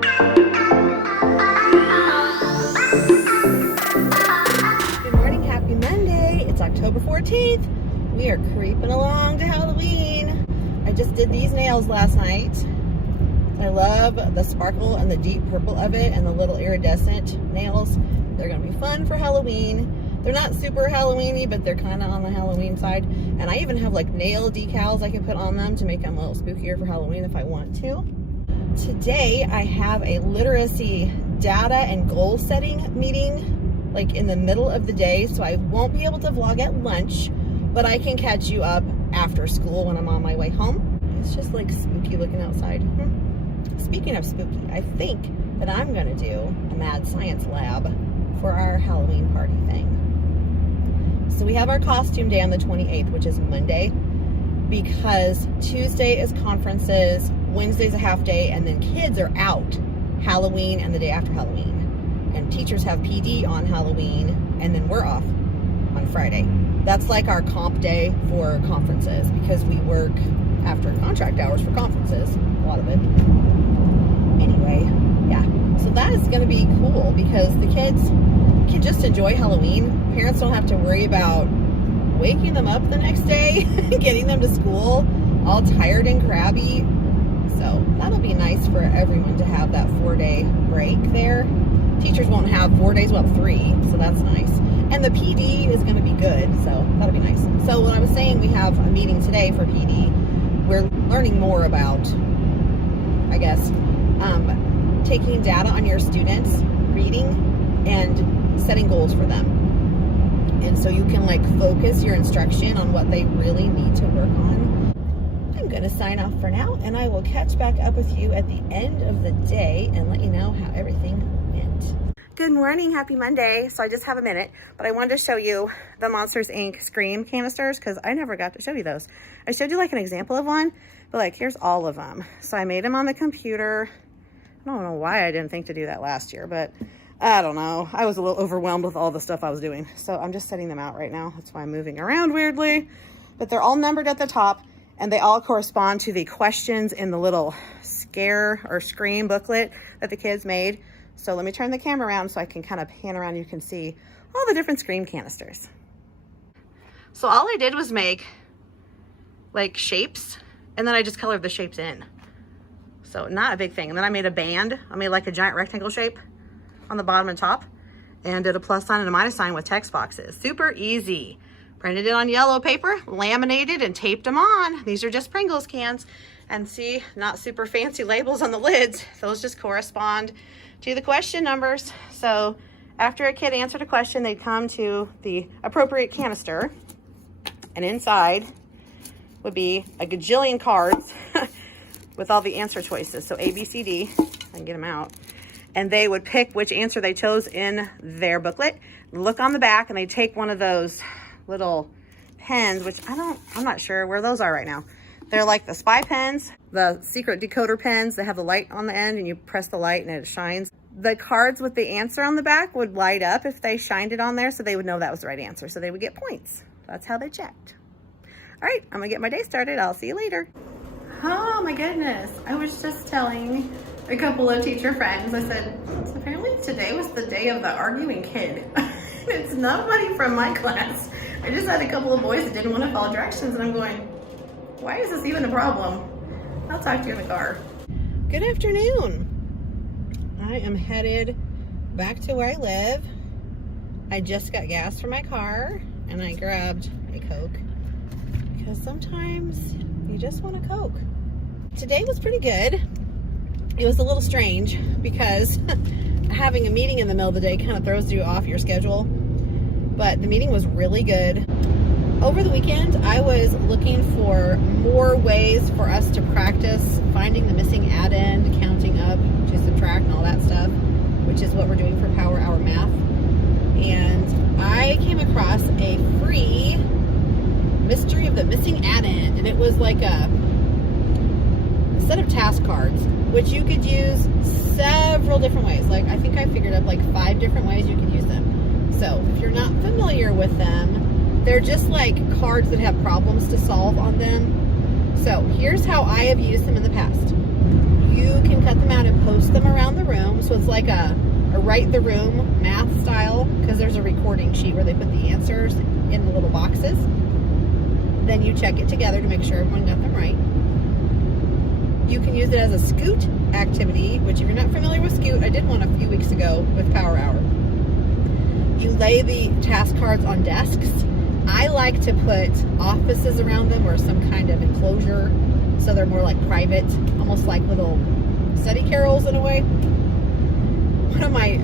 Good morning, happy Monday. It's October 14th. We are creeping along to Halloween. I just did these nails last night. I love the sparkle and the deep purple of it and the little iridescent nails. They're gonna be fun for Halloween. They're not super Halloween-y, but they're kind of on the Halloween side. And I even have like nail decals I can put on them to make them a little spookier for Halloween if I want to. Today I have a literacy data and goal setting meeting like in the middle of the day, so I won't be able to vlog at lunch, but I can catch you up after school when I'm on my way home. It's just like spooky looking outside. Speaking of spooky, I think that I'm gonna do a mad science lab for our Halloween party thing. So we have our costume day on the 28th, which is Monday, because Tuesday is conferences, Wednesday's a half day, and then kids are out Halloween and the day after Halloween. And teachers have PD on Halloween, and then we're off on Friday. That's like our comp day for conferences, because we work after contract hours for conferences, a lot of it. Anyway, yeah. So that is gonna be cool because the kids can just enjoy Halloween. Parents don't have to worry about waking them up the next day, getting them to school all tired and crabby. So that'll be nice for everyone to have that 4-day break there. Teachers won't have 4 days, we'll have 3, so that's nice. And the PD is gonna be good, so that'll be nice. So when I was saying we have a meeting today for PD, we're learning more about, I guess, taking data on your students, reading, and setting goals for them. And so you can like focus your instruction on what they really need to work on. I'm gonna sign off for now, and I will catch back up with you at the end of the day and let you know how everything went. Good morning, happy Monday. So I just have a minute, but I wanted to show you the Monsters Inc. Scream canisters because I never got to show you those. I showed you like an example of one, but like here's all of them. So I made them on the computer. I don't know why I didn't think to do that last year, but I don't know. I was a little overwhelmed with all the stuff I was doing. So I'm just setting them out right now. That's why I'm moving around weirdly, but they're all numbered at the top and they all correspond to the questions in the little scare or scream booklet that the kids made. So let me turn the camera around so I can kind of pan around. You can see all the different scream canisters. So all I did was make like shapes and then I just colored the shapes in. So not a big thing. And then I made a band. I made like a giant rectangle shape on the bottom and top and did a plus sign and a minus sign with text boxes. Super easy. Printed it on yellow paper, laminated and taped them on. These are just Pringles cans. And see, not super fancy labels on the lids. Those just correspond to the question numbers. So after a kid answered a question, they'd come to the appropriate canister and inside would be a gajillion cards with all the answer choices. So A, B, C, D, I can get them out. And they would pick which answer they chose in their booklet, look on the back, and they take one of those little pens, which I'm not sure where those are right now. They're like the spy pens, the secret decoder pens. They have the light on the end and you press the light and it shines. The cards with the answer on the back would light up if they shined it on there, so they would know that was the right answer. So they would get points. That's how they checked. All right, I'm gonna get my day started. I'll see you later. Oh my goodness. I was just telling a couple of teacher friends, I said, so apparently today was the day of the arguing kid. It's nobody from my class. I just had a couple of boys that didn't want to follow directions and I'm going, why is this even a problem? I'll talk to you in the car. Good afternoon. I am headed back to where I live. I just got gas for my car and I grabbed a Coke because sometimes you just want a Coke. Today was pretty good. It was a little strange because having a meeting in the middle of the day kind of throws you off your schedule, but the meeting was really good. Over the weekend, I was looking for more ways for us to practice finding the missing addend, counting up to subtract and all that stuff, which is what we're doing for Power Hour Math. And I came across a free mystery of the missing addend, and it was like a set of task cards, which you could use several different ways. Like I think I figured up like 5 different ways you could use them. So if you're not familiar with them, they're just like cards that have problems to solve on them. So here's how I have used them in the past. You can cut them out and post them around So it's like a write the room math style, because there's a recording sheet where they put the answers in the little boxes. Then you check it together to make sure everyone got them right. You can use it as a scoot activity, which if you're not familiar with scoot, I did one a few weeks ago with Power Hour. You lay the task cards on desks. I like to put offices around them or some kind of enclosure, so they're more like private, almost like little study carrels in a way. One of my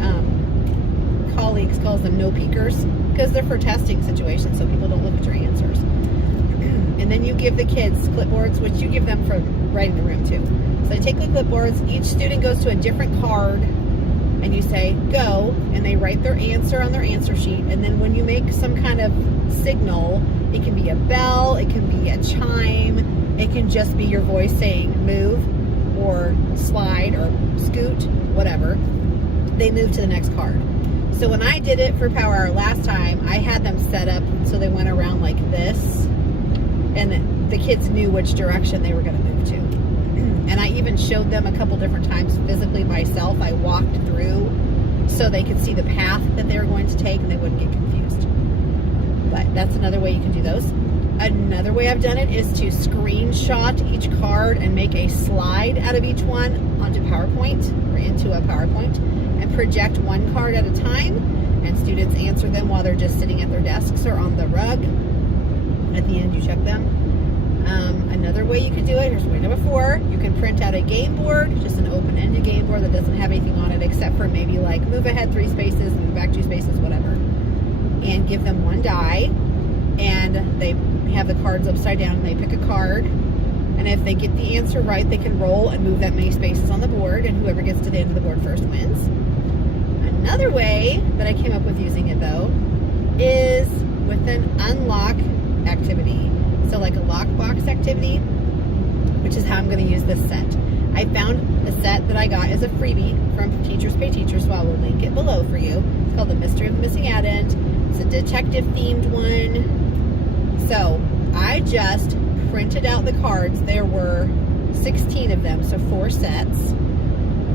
colleagues calls them no peekers, because they're for testing situations, so people don't look at your answers. And then you give the kids clipboards, which you give them for writing the room too. So they take the clipboards, each student goes to a different card, and you say, go, and they write their answer on their answer sheet. And then when you make some kind of signal, it can be a bell, it can be a chime, it can just be your voice saying move, or slide, or scoot, whatever. They move to the next card. So when I did it for Power Hour last time, I had them set up so they went around like this, and the kids knew which direction they were going to move to. And I even showed them a couple different times physically myself. I walked through so they could see the path that they were going to take and they wouldn't get confused. But that's another way you can do those. Another way I've done it is to screenshot each card and make a slide out of each one onto PowerPoint or into a PowerPoint and project one card at a time, and students answer them while they're just sitting at their desks or on the rug. At the end, you check them. Another way you can do it, here's way number 4, you can print out a game board, just an open-ended game board that doesn't have anything on it except for maybe like move ahead 3 spaces, move back 2 spaces, whatever. And give them one die, and they have the cards upside down, and they pick a card, and if they get the answer right, they can roll and move that many spaces on the board, and whoever gets to the end of the board first wins. Another way that I came up with using it though is with an unlock activity. So like a lockbox activity, which is how I'm going to use this set. I found a set that I got as a freebie from Teachers Pay Teachers, so I will link it below for you. It's called The Mystery of the Missing Addend. It's a detective themed one. So I just printed out the cards. There were 16 of them, so 4 sets.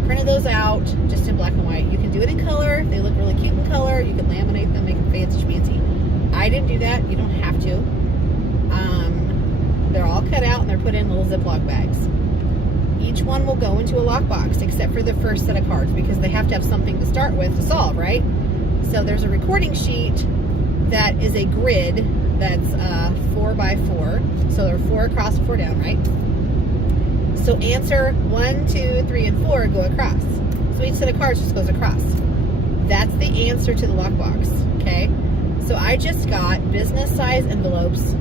Printed those out just in black and white. You can do it in color. They look really cute in color. You can laminate them, make them fancy schmancy. I didn't do that. You don't have to. They're all cut out and they're put in little Ziploc bags. Each one will go into a lockbox except for the first set of cards, because they have to have something to start with to solve, right? So there's a recording sheet that is a grid that's 4 by 4. So there are 4 across, 4 down, right? So answer 1, 2, 3, and 4 go across. So each set of cards just goes across. That's the answer to the lockbox, okay? So I just got business size envelopes,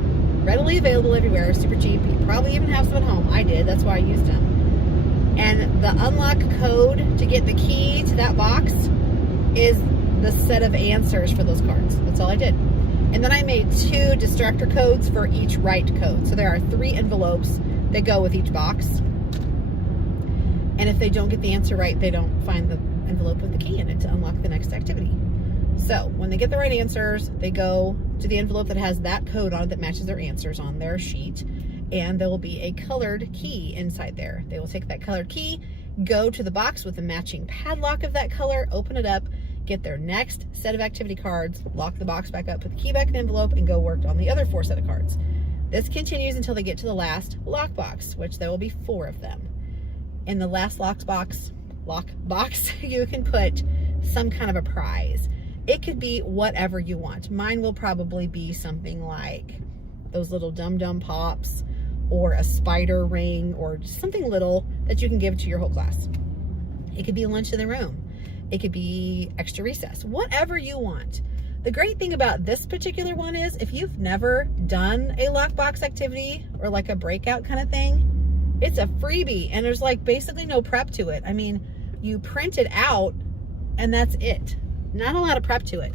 readily available everywhere, super cheap. You probably even have some at home. I did, that's why I used them. And the unlock code to get the key to that box is the set of answers for those cards. That's all I did. And then I made 2 distractor codes for each right code. So there are 3 envelopes that go with each box. And if they don't get the answer right, they don't find the envelope with the key in it to unlock the next activity. So when they get the right answers, they go to the envelope that has that code on it that matches their answers on their sheet, and there will be a colored key inside there. They will take that colored key, go to the box with the matching padlock of that color, open it up, get their next set of activity cards, lock the box back up, put the key back in the envelope, and go work on the other 4 set of cards. This continues until they get to the last lockbox, which there will be 4 of them. In the last lockbox, you can put some kind of a prize. It could be whatever you want. Mine will probably be something like those little dum-dum pops, or a spider ring, or just something little that you can give to your whole class. It could be lunch in the room. It could be extra recess, whatever you want. The great thing about this particular one is if you've never done a lockbox activity or like a breakout kind of thing, it's a freebie, and there's like basically no prep to it. I mean, you print it out and that's it. Not a lot of prep to it.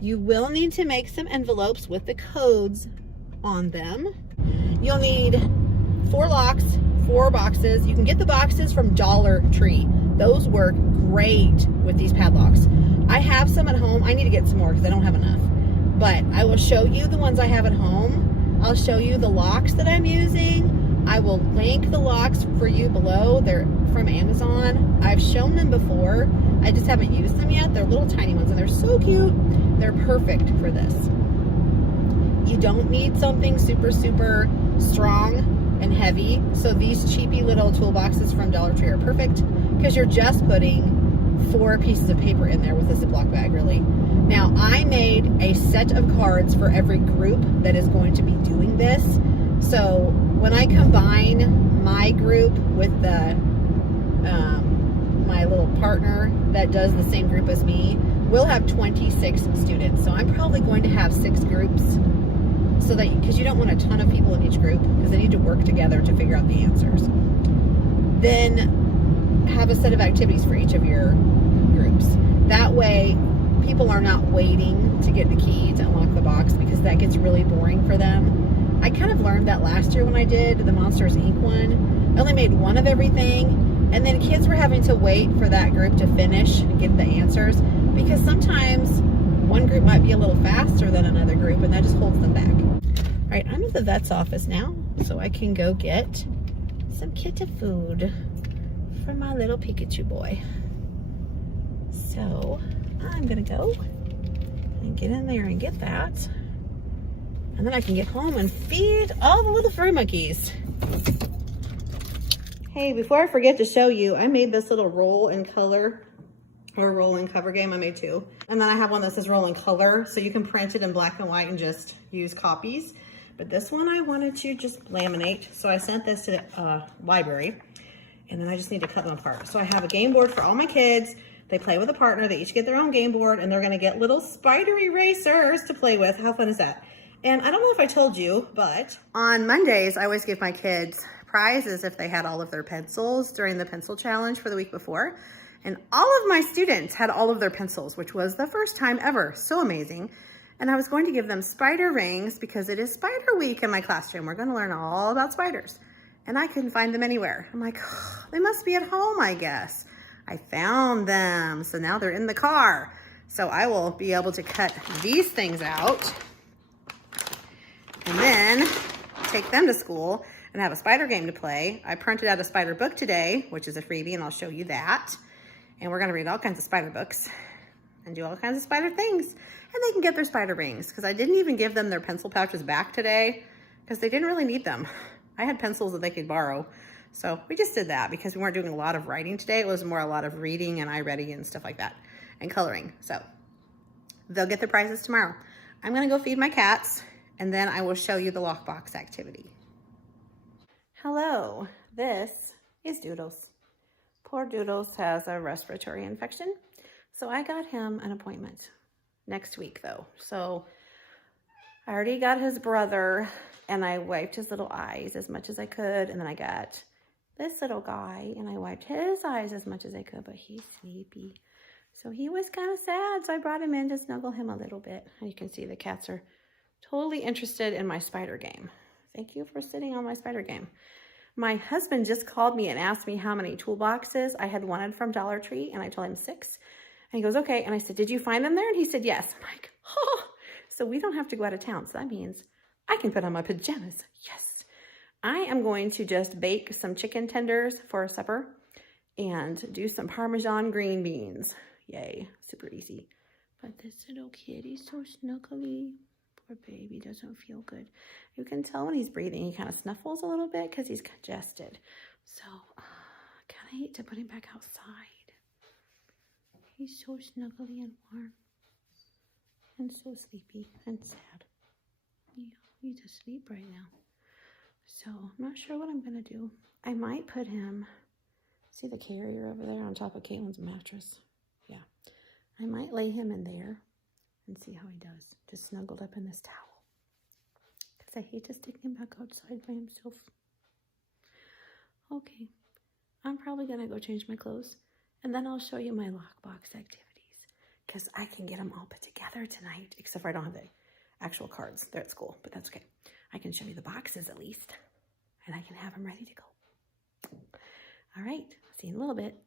You will need to make some envelopes with the codes on them. You'll need 4 locks, 4 boxes. You can get the boxes from Dollar Tree. Those work great with these padlocks. I have some at home. I need to get some more because I don't have enough. But I will show you the ones I have at home. I'll show you the locks that I'm using. I will link the locks for you below. They're from Amazon. I've shown them before. I just haven't used them yet. They're little tiny ones and they're so cute. They're perfect for this. You don't need something super, super strong and heavy. So these cheapy little toolboxes from Dollar Tree are perfect because you're just putting 4 pieces of paper in there with a Ziploc bag, really. Now, I made a set of cards for every group that is going to be doing this. So when I combine my group with the my little partner that does the same group as me, we'll have 26 students. So I'm probably going to have 6 groups, so that because you don't want a ton of people in each group because they need to work together to figure out the answers. Then have a set of activities for each of your groups. That way people are not waiting to get the key to unlock the box because that gets really boring for them. I kind of learned that last year when I did the Monsters Inc. one. I only made one of everything, and then kids were having to wait for that group to finish and get the answers because sometimes one group might be a little faster than another group and that just holds them back. All right, I'm at the vet's office now, so I can go get some kitty food for my little Pikachu boy. So I'm gonna go and get in there and get that. And then I can get home and feed all the little furry monkeys. Hey, before I forget to show you, I made this little roll and color or roll and cover game. I made 2. And then I have one that says roll and color, so you can print it in black and white and just use copies. But this one I wanted to just laminate, so I sent this to the library. And then I just need to cut them apart. So I have a game board for all my kids. They play with a partner. They each get their own game board, and they're gonna get little spider erasers to play with. How fun is that? And I don't know if I told you, but on Mondays, I always give my kids prizes if they had all of their pencils during the pencil challenge for the week before. And all of my students had all of their pencils, which was the first time ever. So amazing. And I was going to give them spider rings because it is spider week in my classroom. We're gonna learn all about spiders. And I couldn't find them anywhere. I'm like, oh, they must be at home, I guess. I found them. So now they're in the car. So I will be able to cut these things out and then take them to school and have a spider game to play. I printed out a spider book today, which is a freebie, and I'll show you that. And we're gonna read all kinds of spider books and do all kinds of spider things. And they can get their spider rings, because I didn't even give them their pencil pouches back today because they didn't really need them. I had pencils that they could borrow. So we just did that because we weren't doing a lot of writing today. It was more a lot of reading and iReady and stuff like that and coloring. So they'll get their prizes tomorrow. I'm gonna go feed my cats and then I will show you the lockbox activity. Hello, this is Doodles. Poor Doodles has a respiratory infection. So I got him an appointment next week though. So I already got his brother and I wiped his little eyes as much as I could. And then I got this little guy and I wiped his eyes as much as I could, but he's sleepy. So he was kind of sad. So I brought him in to snuggle him a little bit. And you can see the cats are totally interested in my spider game. Thank you for sitting on my spider game. My husband just called me and asked me how many toolboxes I had wanted from Dollar Tree. And I told him 6. And he goes, okay. And I said, did you find them there? And he said, yes. I'm like, oh, so we don't have to go out of town. So that means I can put on my pajamas. Yes. I am going to just bake some chicken tenders for supper and do some Parmesan green beans. Yay. Super easy. But this little kid, he's so snuggly. Poor baby, doesn't feel good. You can tell when he's breathing, he kind of snuffles a little bit because he's congested. So I kind of hate to put him back outside. He's so snuggly and warm and so sleepy and sad. Yeah, he's asleep right now. So I'm not sure what I'm going to do. I might put him, see the carrier over there on top of Caitlin's mattress? Yeah. I might lay him in there and see how he does, just snuggled up in this towel. Because I hate to stick him back outside by himself. Okay, I'm probably going to go change my clothes, and then I'll show you my lockbox activities, because I can get them all put together tonight, except for I don't have the actual cards. They're at school, but that's okay. I can show you the boxes at least, and I can have them ready to go. All right, see you in a little bit.